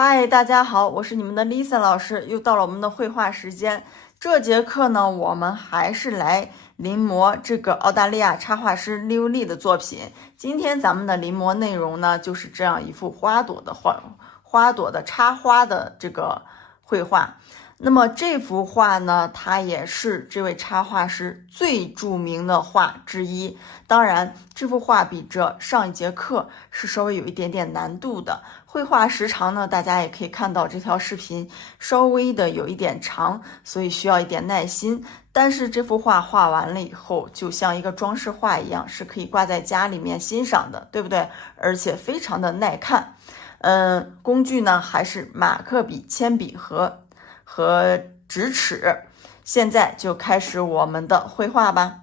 嗨，大家好，我是你们的 Lisa 老师，又到了我们的绘画时间。这节课呢，我们还是来临摹这个澳大利亚插画师刘丽的作品。今天咱们的临摹内容呢，就是这样一幅花朵的插花的这个绘画。那么这幅画呢，它也是这位插画师最著名的画之一。当然，这幅画比这上一节课是稍微有一点点难度的。绘画时长呢，大家也可以看到这条视频稍微的有一点长，所以需要一点耐心。但是这幅画画完了以后，就像一个装饰画一样，是可以挂在家里面欣赏的，对不对？而且非常的耐看。工具呢还是马克笔、铅笔和直尺。现在就开始我们的绘画吧。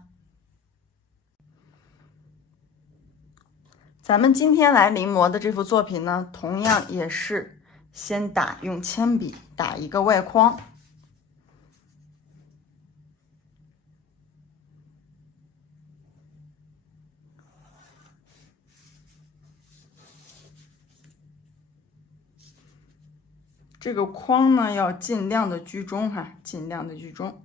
咱们今天来临摹的这幅作品呢，同样也是先用铅笔打一个外框，这个框呢要尽量的居中哈，尽量的居中。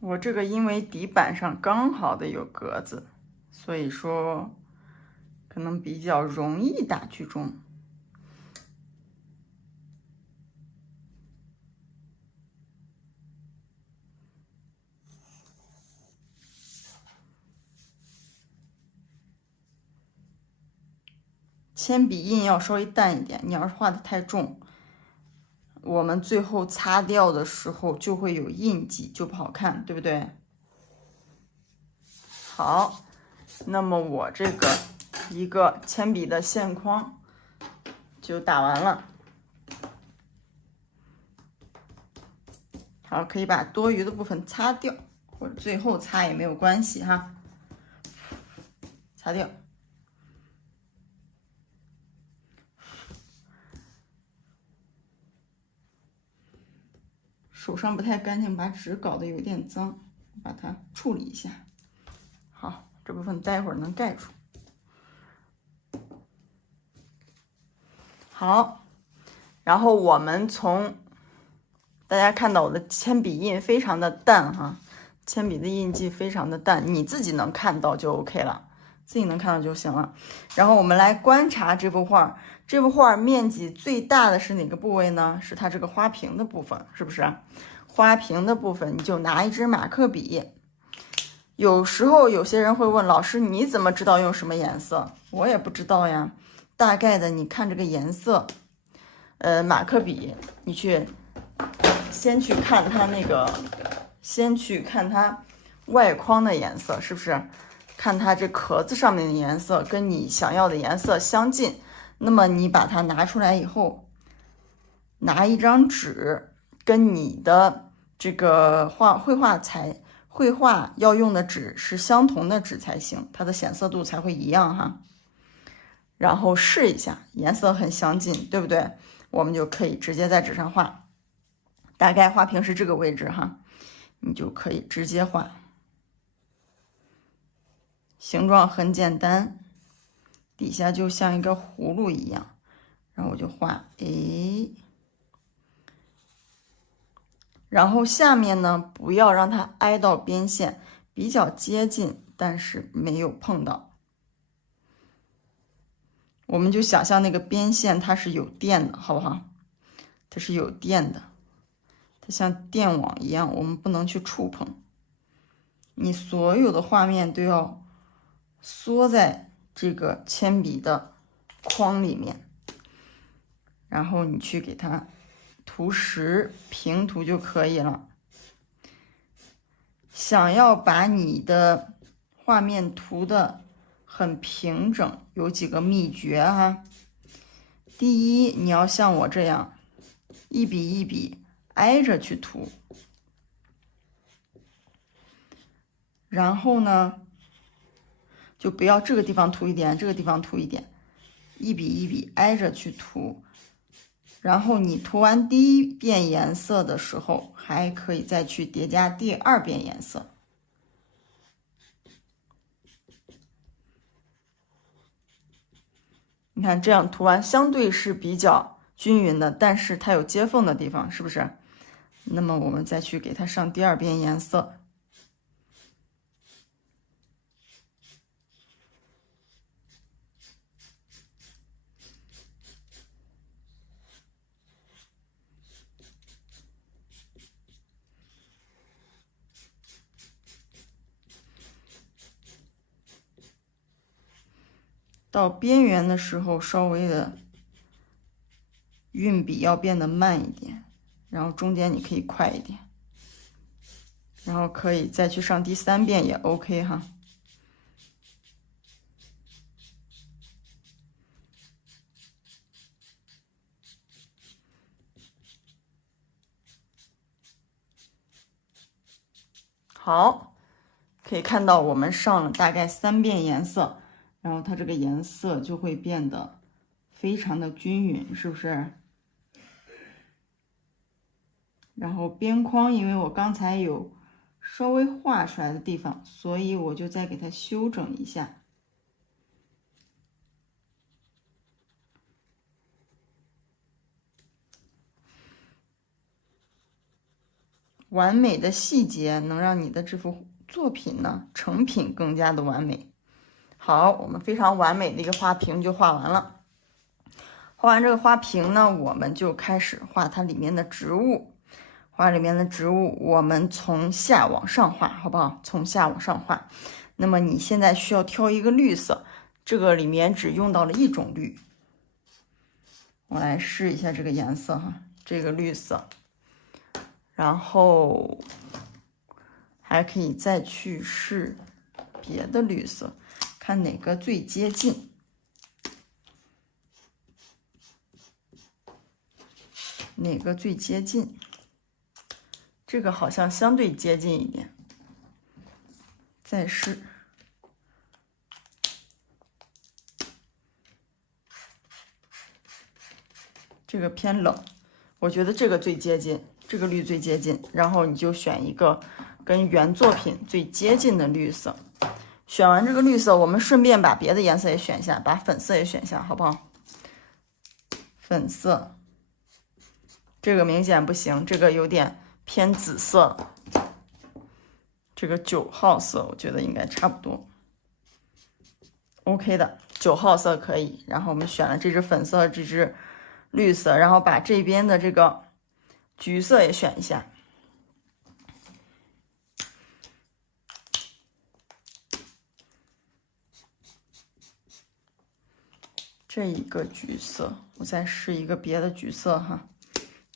我这个因为底板上刚好的有格子，所以说可能比较容易打居中。铅笔印要稍微淡一点，你要是画的太重，我们最后擦掉的时候就会有印记，就不好看，对不对？好，那么我这个一个铅笔的线框就打完了。好，可以把多余的部分擦掉，或者最后擦也没有关系哈，擦掉。手上不太干净，把纸搞得有点脏，把它处理一下。好，这部分待会儿能盖住。好，然后我们大家看到我的铅笔印非常的淡哈，铅笔的印记非常的淡，你自己能看到就 OK 了，自己能看到就行了。然后我们来观察这幅画，这幅画面积最大的是哪个部位呢？是它这个花瓶的部分，是不是？花瓶的部分你就拿一支马克笔。有时候有些人会问老师，你怎么知道用什么颜色？我也不知道呀，大概的你看这个颜色，马克笔，你先去看它外框的颜色，是不是？看它这壳子上面的颜色跟你想要的颜色相近，那么你把它拿出来以后，拿一张纸跟你的这个绘画要用的纸是相同的纸才行，它的显色度才会一样哈。然后试一下，颜色很相近，对不对？我们就可以直接在纸上画。大概花瓶是这个位置哈，你就可以直接画。形状很简单，底下就像一个葫芦一样，然后我就画，然后下面呢，不要让它挨到边线，比较接近，但是没有碰到。我们就想象那个边线它是有电的，好不好？它是有电的，它像电网一样，我们不能去触碰。你所有的画面都要缩在这个铅笔的框里面，然后你去给它涂实平涂就可以了。想要把你的画面涂的很平整，有几个秘诀哈。第一，你要像我这样一笔一笔挨着去涂，然后呢，就不要这个地方涂一点，这个地方涂一点，一笔一笔挨着去涂。然后你涂完第一遍颜色的时候，还可以再去叠加第二遍颜色。看这样涂完相对是比较均匀的，但是它有接缝的地方，是不是？那么我们再去给它上第二遍颜色。到边缘的时候，稍微的运笔要变得慢一点，然后中间你可以快一点，然后可以再去上第3遍也 OK 哈。好，可以看到我们上了大概3遍颜色。然后它这个颜色就会变得非常的均匀，是不是？然后边框，因为我刚才有稍微画出来的地方，所以我就再给它修整一下。完美的细节能让你的这幅作品呢成品更加的完美。好，我们非常完美的一个花瓶就画完了。画完这个花瓶呢，我们就开始画它里面的植物。画里面的植物，我们从下往上画，好不好？从下往上画。那么你现在需要挑一个绿色，这个里面只用到了1种绿。我来试一下这个颜色哈，这个绿色。然后还可以再去试别的绿色，看哪个最接近。哪个最接近？这个好像相对接近一点。再试。这个偏冷，我觉得这个最接近，这个绿最接近。然后你就选一个跟原作品最接近的绿色。选完这个绿色，我们顺便把别的颜色也选一下，把粉色也选一下，好不好？粉色，这个明显不行，这个有点偏紫色。这个9号色，我觉得应该差不多 ，OK 的，9号色可以。然后我们选了这支粉色，这支绿色，然后把这边的这个橘色也选一下。这一个橘色，我再试一个别的橘色哈，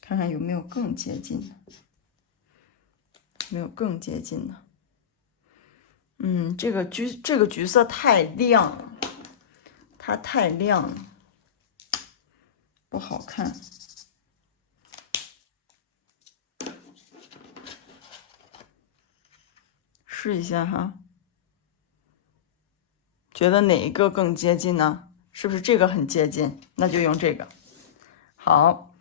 看看有没有更接近的，没有更接近的。这个橘色太亮了，它太亮了，不好看。试一下哈，觉得哪一个更接近呢？是不是这个很接近？那就用这个。好，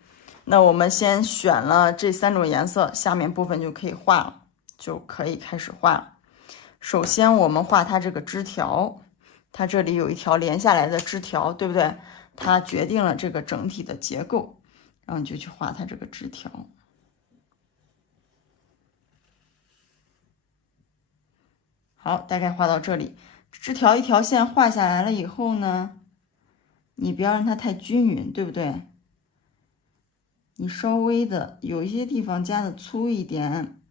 那我们先选了这3种颜色，下面部分就可以画了，就可以开始画了。首先我们画它这个枝条，它这里有一条连下来的枝条，对不对？它决定了这个整体的结构，然后你就去画它这个枝条。好，大概画到这里，枝条一条线画下来了以后呢，你不要让它太均匀，对不对？你稍微的有一些地方加的粗一点，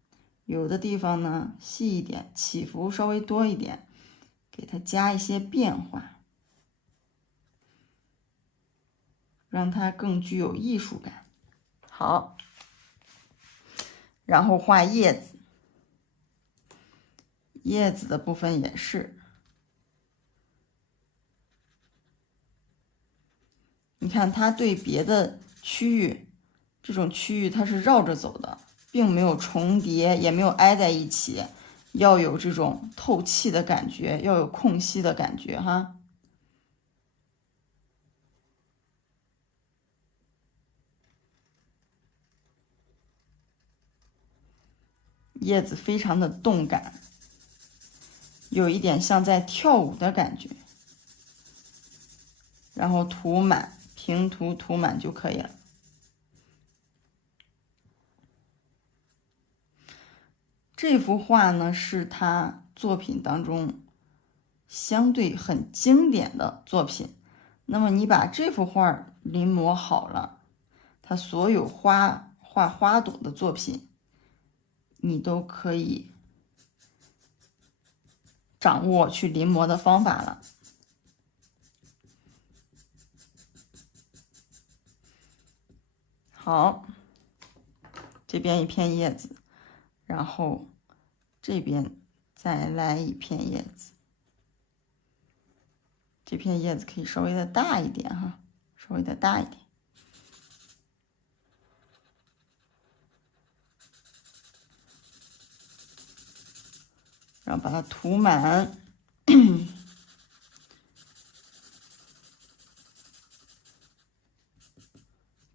有的地方呢细一点，起伏稍微多一点，给它加一些变化，让它更具有艺术感。好，然后画叶子，叶子的部分也是。你看它对别的区域，这种区域它是绕着走的，并没有重叠，也没有挨在一起，要有这种透气的感觉，要有空隙的感觉哈。叶子非常的动感，有一点像在跳舞的感觉。然后涂满，平涂涂满就可以了。这幅画呢，是他作品当中相对很经典的作品。那么你把这幅画临摹好了，他所有画花朵的作品，你都可以掌握去临摹的方法了。好，这边一片叶子，然后这边再来一片叶子。这片叶子可以稍微的大一点哈，稍微的大一点。然后把它涂满。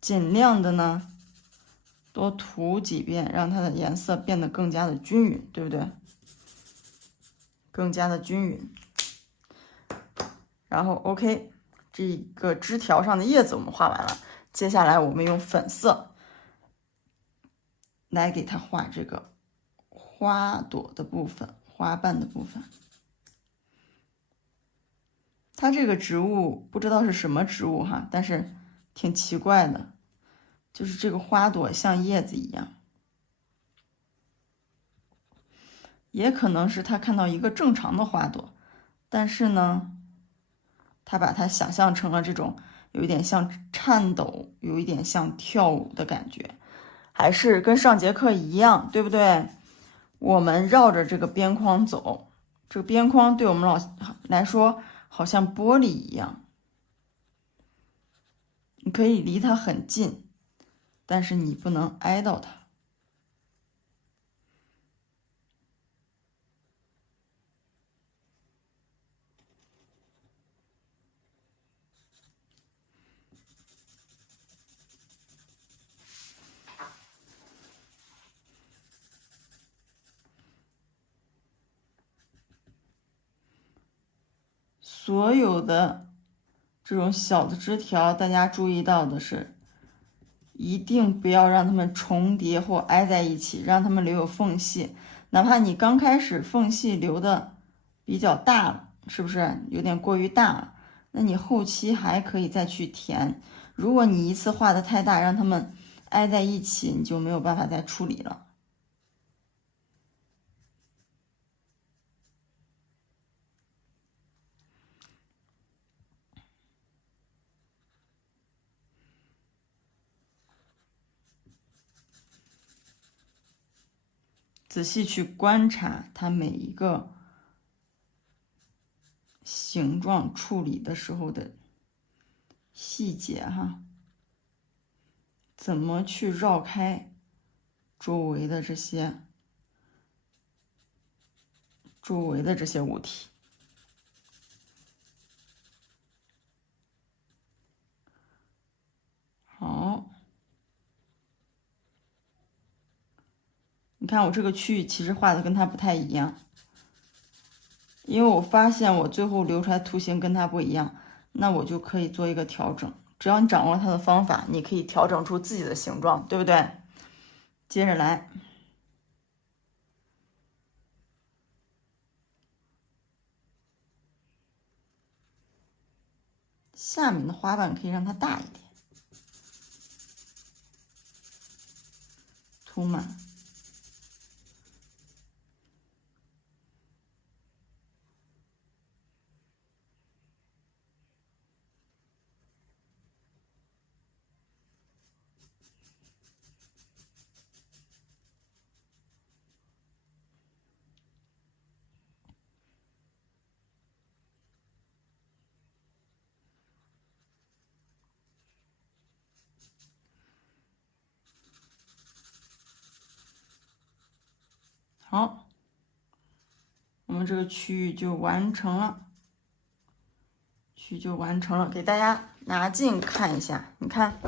尽量的呢，多涂几遍，让它的颜色变得更加的均匀，对不对？更加的均匀。然后 OK， 这个枝条上的叶子我们画完了，接下来我们用粉色来给它画这个花朵的部分、花瓣的部分。它这个植物不知道是什么植物哈，但是挺奇怪的，就是这个花朵像叶子一样，也可能是他看到一个正常的花朵，但是呢，他把它想象成了这种有一点像颤抖、有一点像跳舞的感觉，还是跟上节课一样，对不对？我们绕着这个边框走，这个边框对我们来说好像玻璃一样，你可以离它很近，但是你不能挨到它。所有的这种小的枝条，大家注意到的是，一定不要让它们重叠或挨在一起，让它们留有缝隙。哪怕你刚开始缝隙留的比较大了，是不是有点过于大了？那你后期还可以再去填。如果你一次画的太大，让它们挨在一起，你就没有办法再处理了。仔细去观察它每一个形状处理的时候的细节哈，怎么去绕开周围的这些物体。好，你看我这个区域其实画的跟它不太一样，因为我发现我最后留出来图形跟它不一样，那我就可以做一个调整。只要你掌握它的方法，你可以调整出自己的形状，对不对？接着来，下面的花瓣可以让它大一点，涂满。好，我们这个区域就完成了，给大家拿近看一下，你看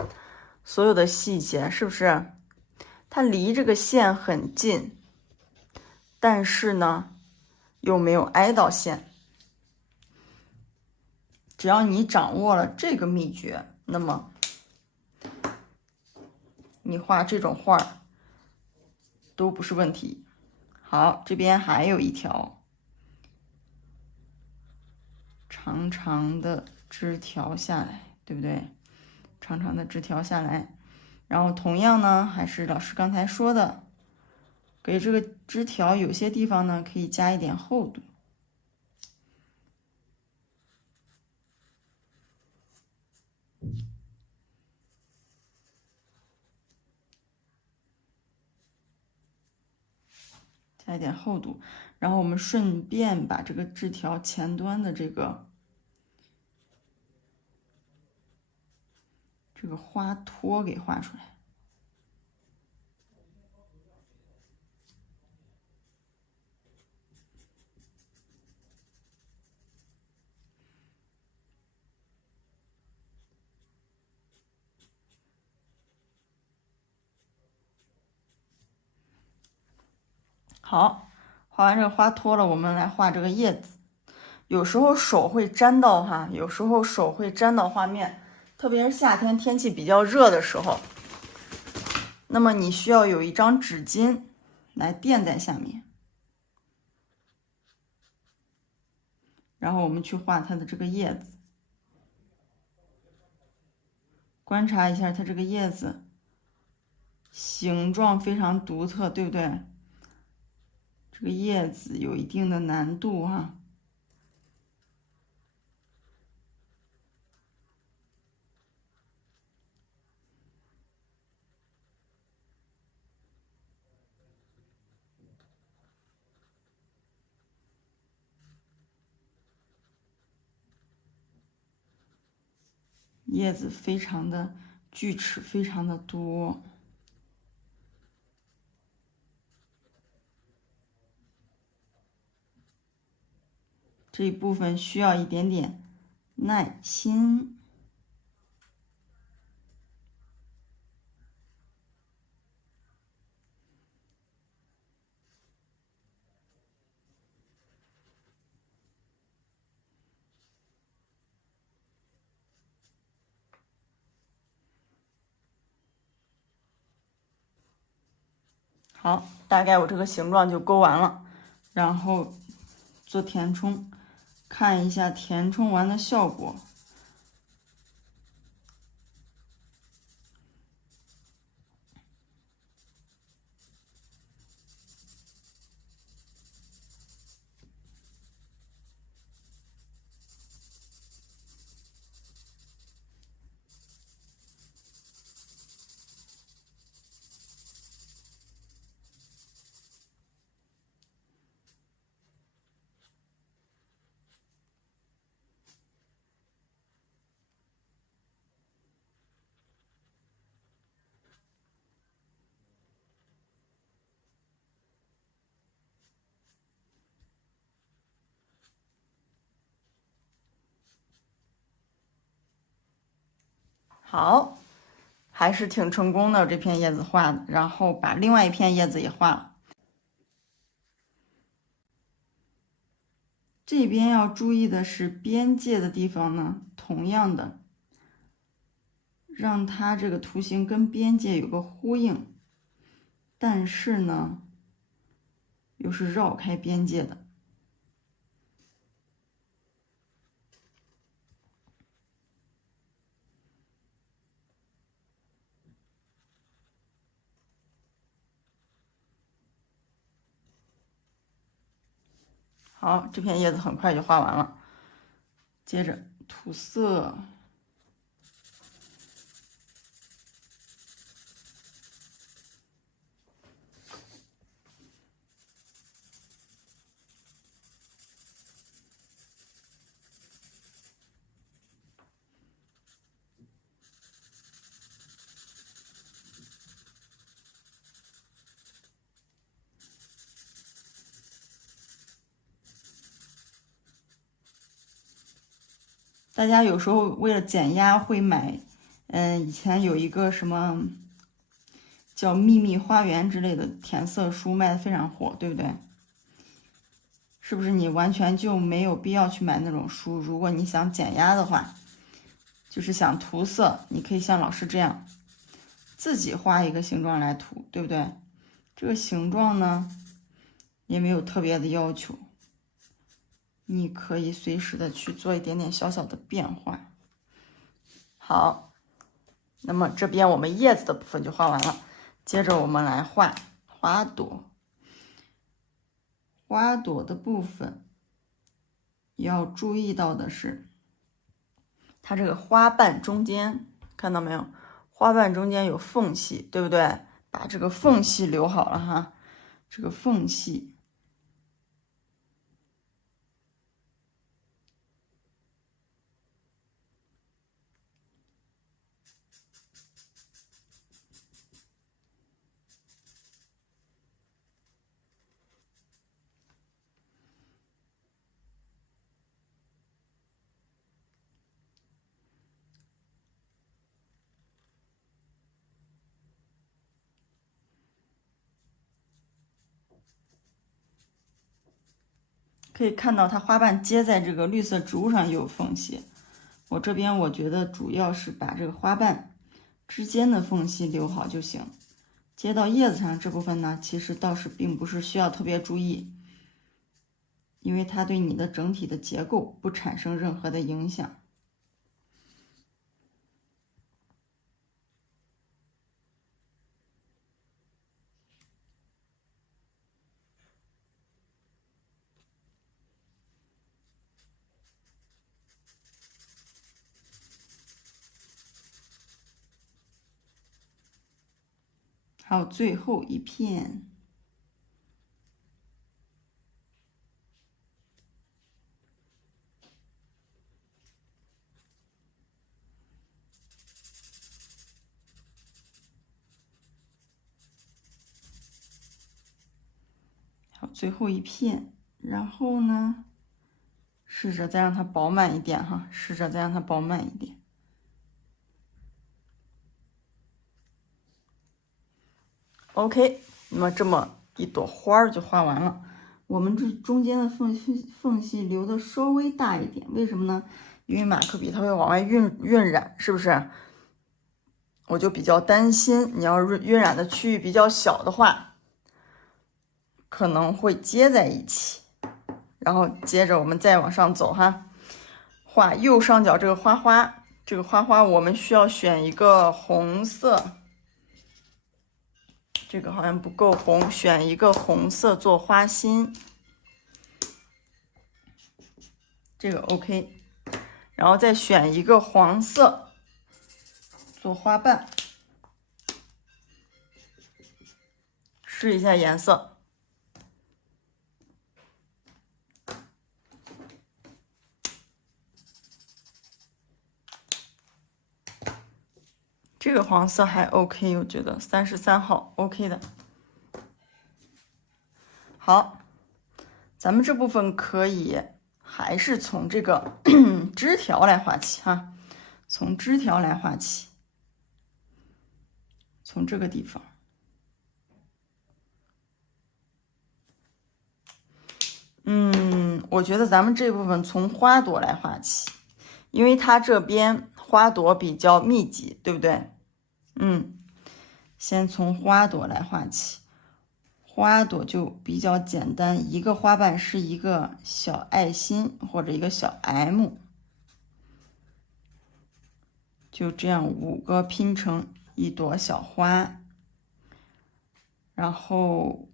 所有的细节是不是？它离这个线很近，但是呢，又没有挨到线。只要你掌握了这个秘诀，那么你画这种画都不是问题。好，这边还有一条长长的枝条下来，对不对？长长的枝条下来，然后同样呢，还是老师刚才说的，给这个枝条有些地方呢可以加一点厚度。加一点厚度，然后我们顺便把这个枝条前端的这个花托给画出来。好，画完这个花托了，我们来画这个叶子。有时候手会沾到哈，有时候手会沾到画面，特别是夏天天气比较热的时候，那么你需要有一张纸巾来垫在下面，然后我们去画它的这个叶子，观察一下它这个叶子形状非常独特，对不对？这个叶子有一定的难度哈。叶子非常的锯齿，非常的多。这一部分需要一点点耐心。好，大概我这个形状就勾完了，然后做填充，看一下填充完的效果。好，还是挺成功的，这片叶子画的，然后把另外一片叶子也画了。这边要注意的是边界的地方呢，同样的，让它这个图形跟边界有个呼应，但是呢，又是绕开边界的。好，这片叶子很快就画完了，接着涂色。大家有时候为了减压会买，以前有一个什么叫《秘密花园》之类的填色书，卖的非常火，对不对？是不是你完全就没有必要去买那种书？如果你想减压的话，就是想涂色，你可以像老师这样自己画一个形状来涂，对不对？这个形状呢也没有特别的要求，你可以随时的去做一点点小小的变化。好，那么这边我们叶子的部分就画完了，接着我们来画花朵。花朵的部分要注意到的是，它这个花瓣中间看到没有？花瓣中间有缝隙，对不对？把这个缝隙留好了哈，这个缝隙。可以看到它花瓣接在这个绿色植物上也有缝隙，我这边我觉得主要是把这个花瓣之间的缝隙留好就行。接到叶子上这部分呢，其实倒是并不是需要特别注意，因为它对你的整体的结构不产生任何的影响。还有最后一片，还有最后一片，然后呢，试着再让它饱满一点哈，试着再让它饱满一点。OK， 那么这么一朵花儿就画完了。我们这中间的缝隙留的稍微大一点，为什么呢？因为马克笔它会往外晕染，是不是？我就比较担心，你要是晕染的区域比较小的话，可能会接在一起。然后接着我们再往上走哈，画右上角这个花花，这个花花我们需要选一个红色。这个好像不够红，选一个红色做花心，这个 OK， 然后再选一个黄色做花瓣，试一下颜色。这个黄色还 OK， 我觉得33号 OK 的。好，咱们这部分可以还是从这个枝条来画起哈，从枝条来画起，从这个地方。我觉得咱们这部分从花朵来画起，因为它这边花朵比较密集，对不对？先从花朵来画起，花朵就比较简单，一个花瓣是一个小爱心或者一个小 M， 就这样5个拼成一朵小花，然后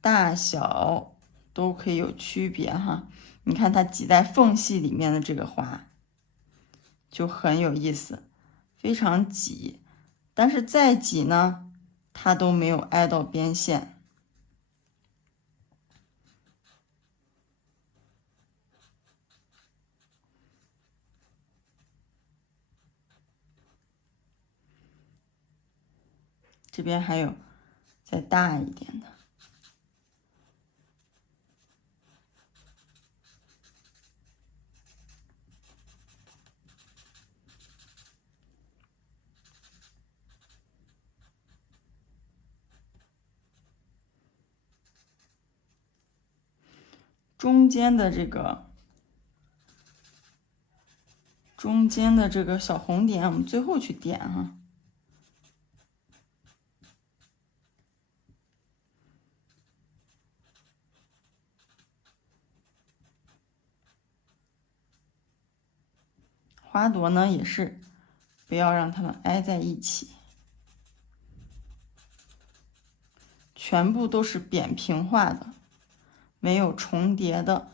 大小都可以有区别哈。你看它挤在缝隙里面的这个花就很有意思，非常挤，但是再挤呢，它都没有挨到边线。这边还有再大一点的。中间的这个小红点，我们最后去点哈。花朵呢也是不要让它们挨在一起，全部都是扁平化的，没有重叠的。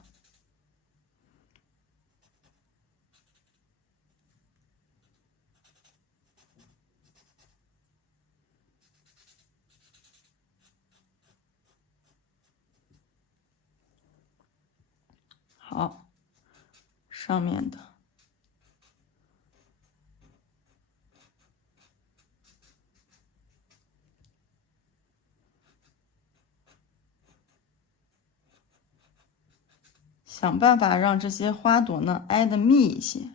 好，上面的想办法让这些花朵呢挨得密一些。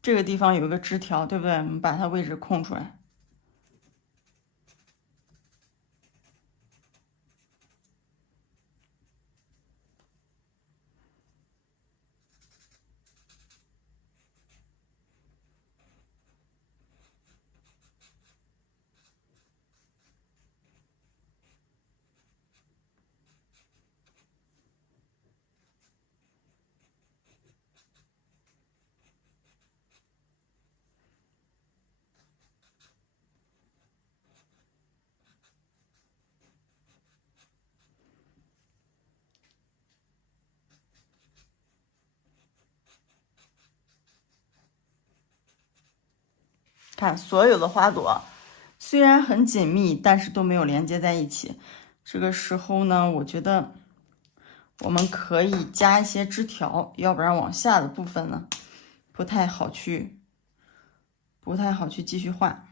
这个地方有一个枝条，对不对？我们把它位置空出来。看所有的花朵虽然很紧密，但是都没有连接在一起。这个时候呢，我觉得我们可以加一些枝条，要不然往下的部分呢不太好去继续画。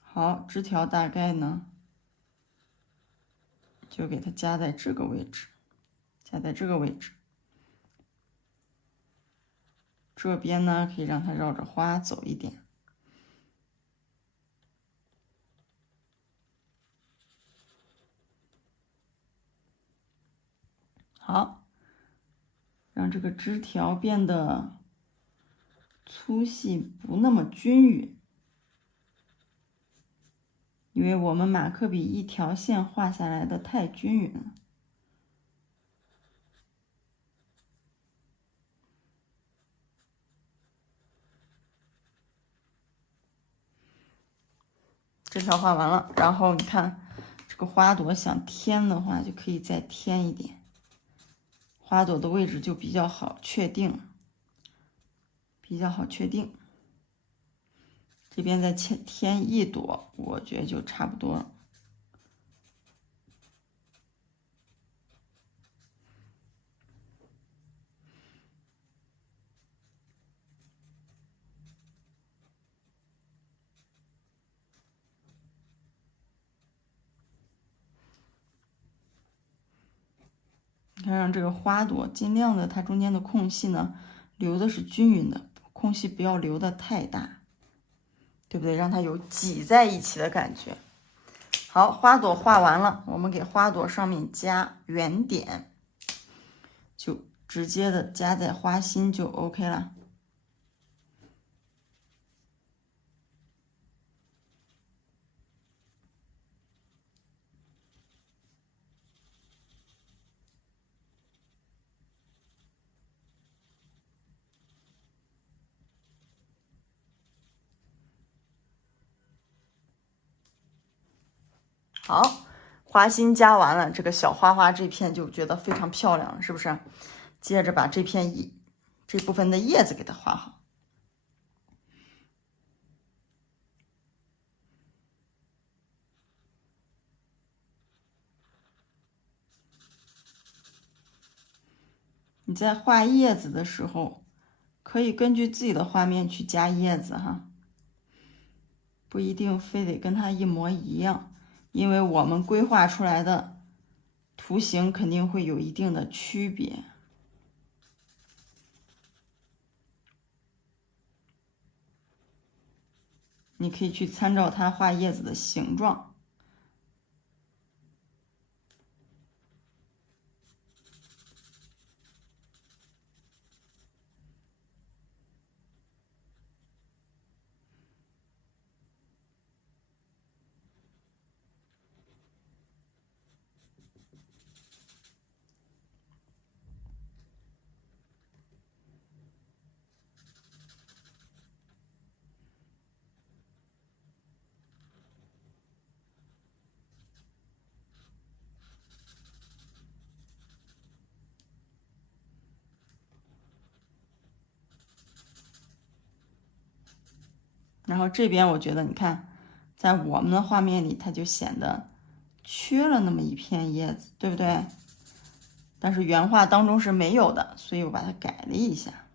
好，枝条大概呢就给它加在这个位置，这边呢可以让它绕着花走一点。好，让这个枝条变得粗细不那么均匀，因为我们马克笔一条线画下来的太均匀了。这条画完了，然后你看这个花朵想添的话，就可以再添一点，花朵的位置就比较好确定，这边再添一朵，我觉得就差不多了。你看，让这个花朵尽量的，它中间的空隙呢，留的是均匀的，空隙不要留的太大，对不对？让它有挤在一起的感觉。好，花朵画完了，我们给花朵上面加圆点，就直接的加在花心就 OK 了。好，花心加完了，这个小花花这片就觉得非常漂亮了，是不是？接着把这部分的叶子给它画好。你在画叶子的时候，可以根据自己的画面去加叶子哈，不一定非得跟它一模一样，因为我们规划出来的图形肯定会有一定的区别。你可以去参照它画叶子的形状。然后这边我觉得，你看，在我们的画面里，它就显得缺了那么一片叶子，对不对？但是原画当中是没有的，所以我把它改了一下。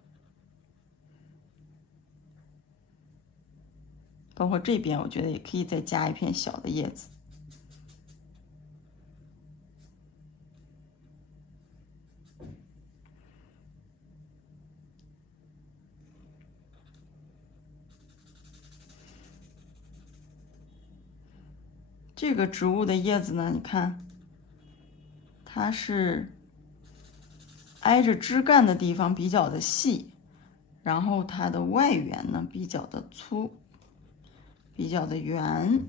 包括这边，我觉得也可以再加一片小的叶子。这个植物的叶子呢，你看，它是挨着枝干的地方比较的细，然后它的外缘呢比较的粗，比较的圆。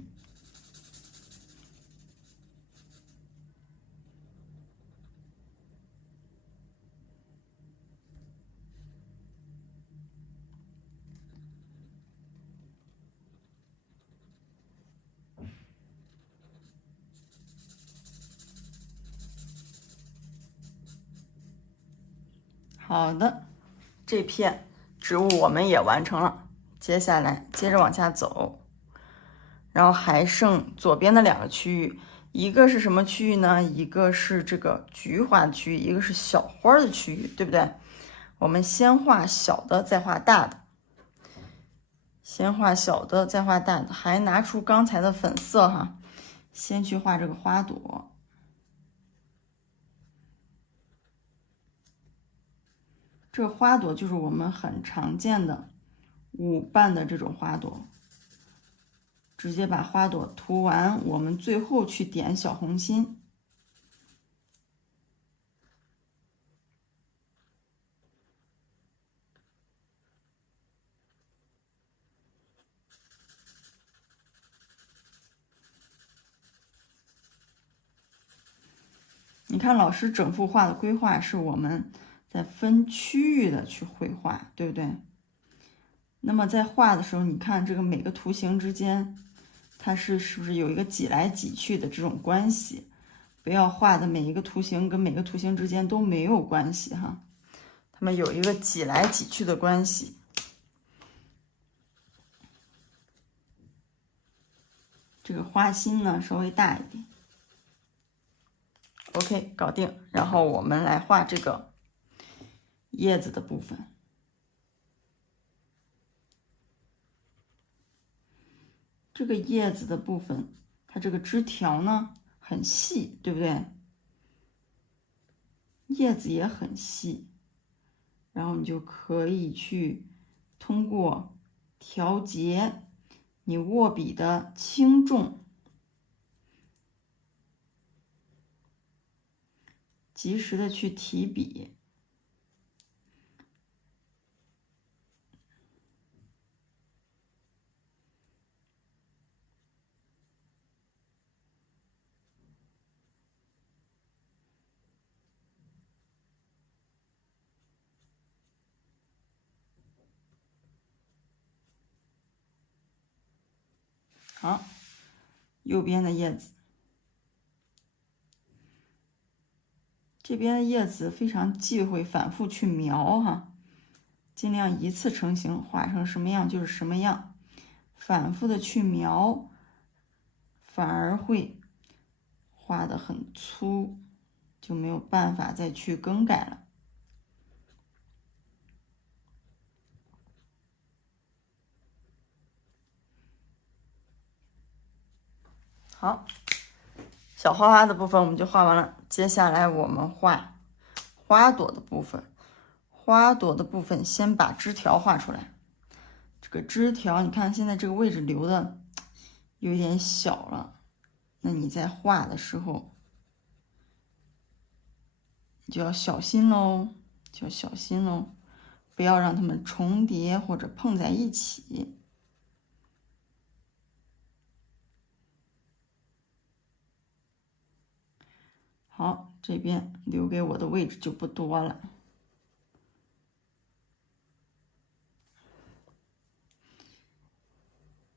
好的，这片植物我们也完成了。接下来接着往下走，然后还剩左边的2个区域，一个是什么区域呢？一个是这个菊花的区域，一个是小花的区域，对不对？我们先画小的，再画大的。先画小的，再画大的，还拿出刚才的粉色哈，先去画这个花朵。这个花朵就是我们很常见的舞瓣的这种花朵，直接把花朵涂完，我们最后去点小红心。你看老师整幅画的规划是我们在分区域的去绘画，对不对？那么在画的时候，你看这个每个图形之间，它是不是有一个挤来挤去的这种关系？不要画的每一个图形跟每个图形之间都没有关系哈，它们有一个挤来挤去的关系。这个花心呢稍微大一点。OK， 搞定。然后我们来画这个叶子的部分。这个叶子的部分，它这个枝条呢很细，对不对？叶子也很细，然后你就可以去通过调节你握笔的轻重，及时的去提笔。好，右边的叶子，这边的叶子非常忌讳反复去描哈，尽量一次成型，画成什么样就是什么样，反复的去描，反而会画得很粗，就没有办法再去更改了。好，小花花的部分我们就画完了，接下来我们画花朵的部分。花朵的部分先把枝条画出来。这个枝条，你看现在这个位置留的有点小了，那你在画的时候你就要小心喽，不要让它们重叠或者碰在一起。好，这边留给我的位置就不多了。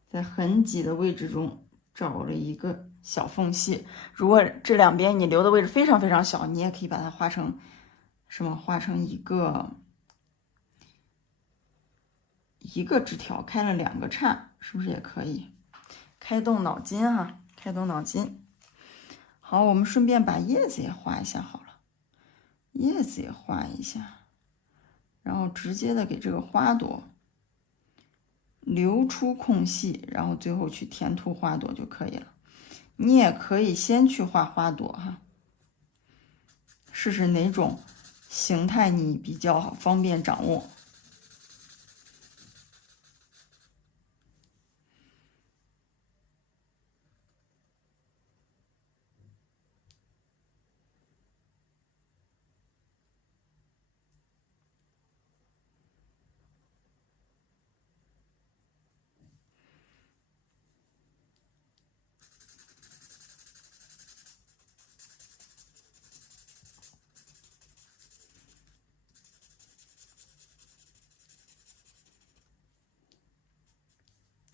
在很挤的位置中找了一个小缝隙。如果这两边你留的位置非常非常小，你也可以把它画成什么？画成一个枝条，开了2个叉，是不是也可以？开动脑筋哈，开动脑筋。好，我们顺便把叶子也画一下好了，叶子也画一下，然后直接的给这个花朵留出空隙，然后最后去填涂花朵就可以了。你也可以先去画花朵哈，试试哪种形态你比较方便掌握。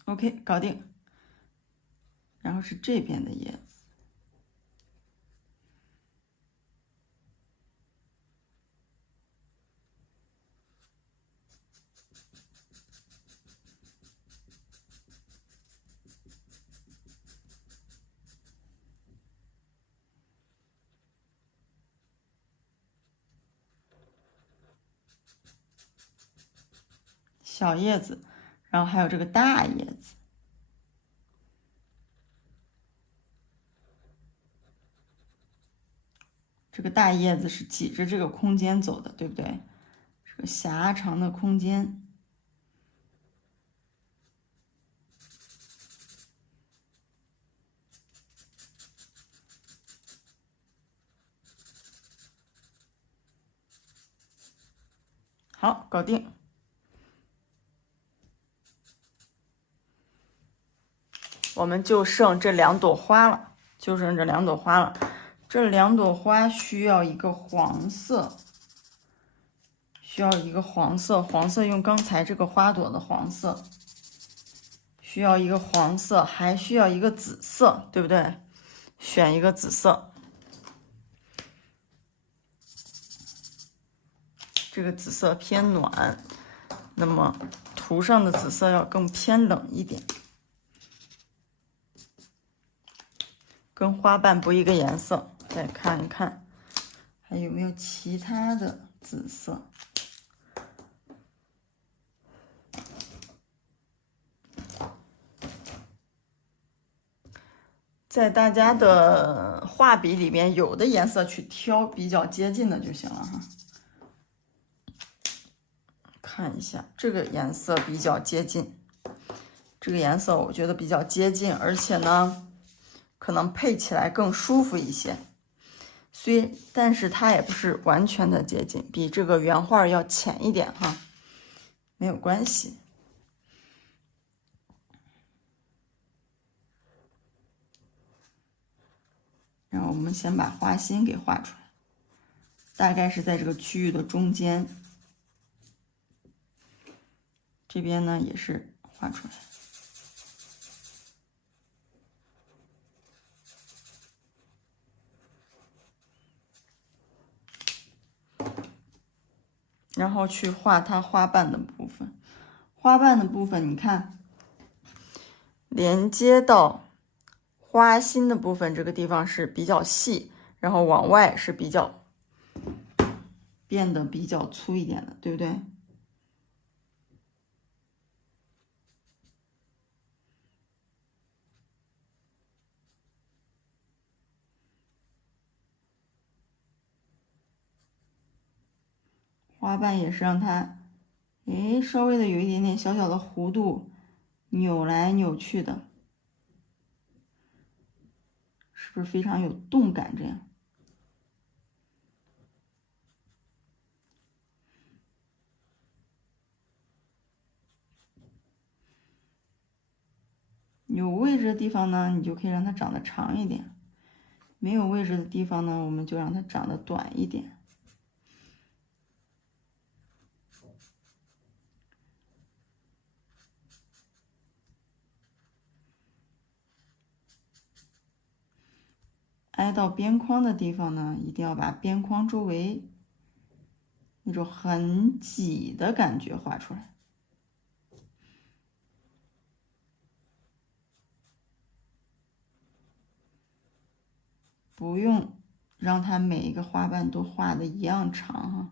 OK， 搞定。然后是这边的叶子，小叶子，然后还有这个大叶子。这个大叶子是挤着这个空间走的，对不对？这个狭长的空间。好，搞定。我们就剩这2朵花了，这2朵花需要一个黄色，黄色用刚才这个花朵的黄色，需要一个黄色，还需要一个紫色，对不对？选一个紫色，这个紫色偏暖，那么图上的紫色要更偏冷一点。跟花瓣不一个颜色，再看一看还有没有其他的紫色。在大家的画笔里面有的颜色去挑比较接近的就行了哈。看一下这个颜色比较接近，这个颜色我觉得比较接近，而且呢可能配起来更舒服一些。但是它也不是完全的接近，比这个原画要浅一点哈，没有关系。然后我们先把花心给画出来，大概是在这个区域的中间。这边呢也是画出来。然后去画它花瓣的部分，你看，连接到花心的部分这个地方是比较细，然后往外是变得比较粗一点的，对不对？花瓣也是让它，稍微的有一点点小小的弧度，扭来扭去的，是不是非常有动感？这样。有位置的地方呢，你就可以让它长得长一点；没有位置的地方呢，我们就让它长得短一点。挨到边框的地方呢，一定要把边框周围那种很挤的感觉画出来。不用让它每一个花瓣都画的一样长哈。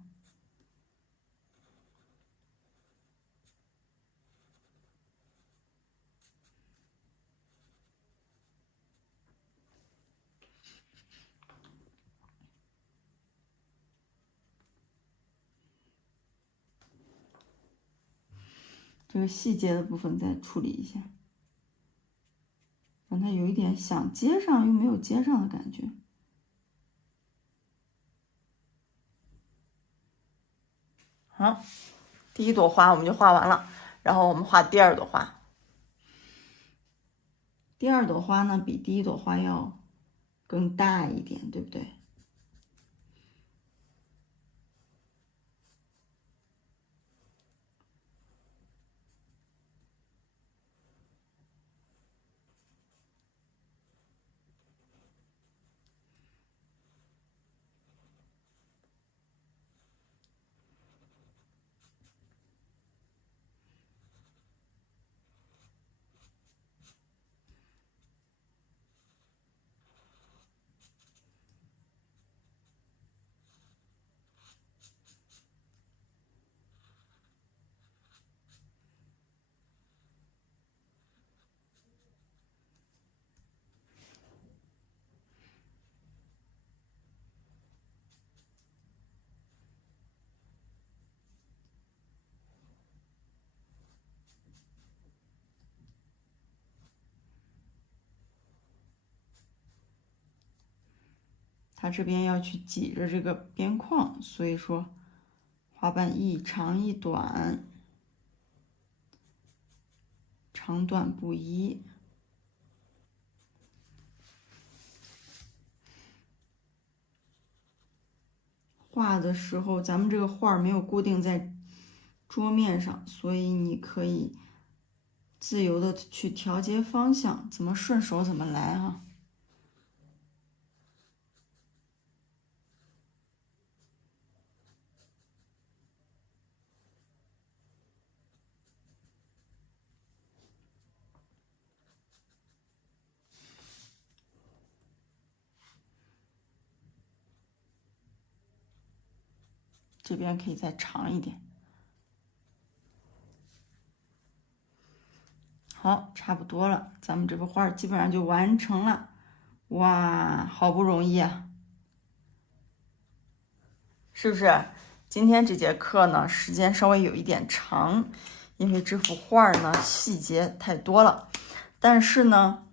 这个细节的部分再处理一下，让它有一点想接上又没有接上的感觉。好，第一朵花我们就画完了，然后我们画第二朵花。第二朵花呢，比第一朵花要更大一点，对不对？它这边要去挤着这个边框，所以说花瓣一长一短，长短不一。画的时候，咱们这个画没有固定在桌面上，所以你可以自由的去调节方向，怎么顺手怎么来哈。这边可以再长一点。好，差不多了，咱们这幅画基本上就完成了。哇，好不容易啊！是不是？今天这节课呢，时间稍微有一点长，因为这幅画呢细节太多了。但是呢，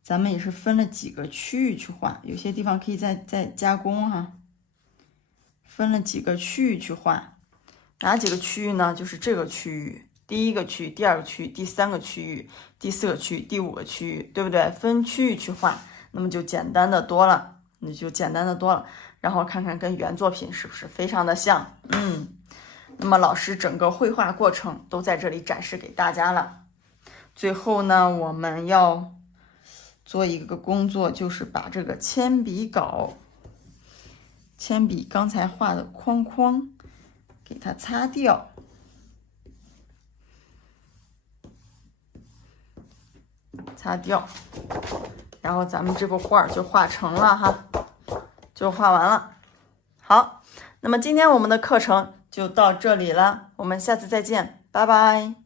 咱们也是分了几个区域去画，有些地方可以再加工哈。分了几个区域去画，哪几个区域呢？就是这个区域，第一个区域、第二个区域、第三个区域、第四个区域、第五个区域，对不对？分区域去画，那么就简单的多了，然后看看跟原作品是不是非常的像，那么老师整个绘画过程都在这里展示给大家了。最后呢，我们要做一个工作，就是把这个铅笔刚才画的框框给它擦掉，然后咱们这幅画就画成了哈，就画完了。好，那么今天我们的课程就到这里了，我们下次再见，拜拜。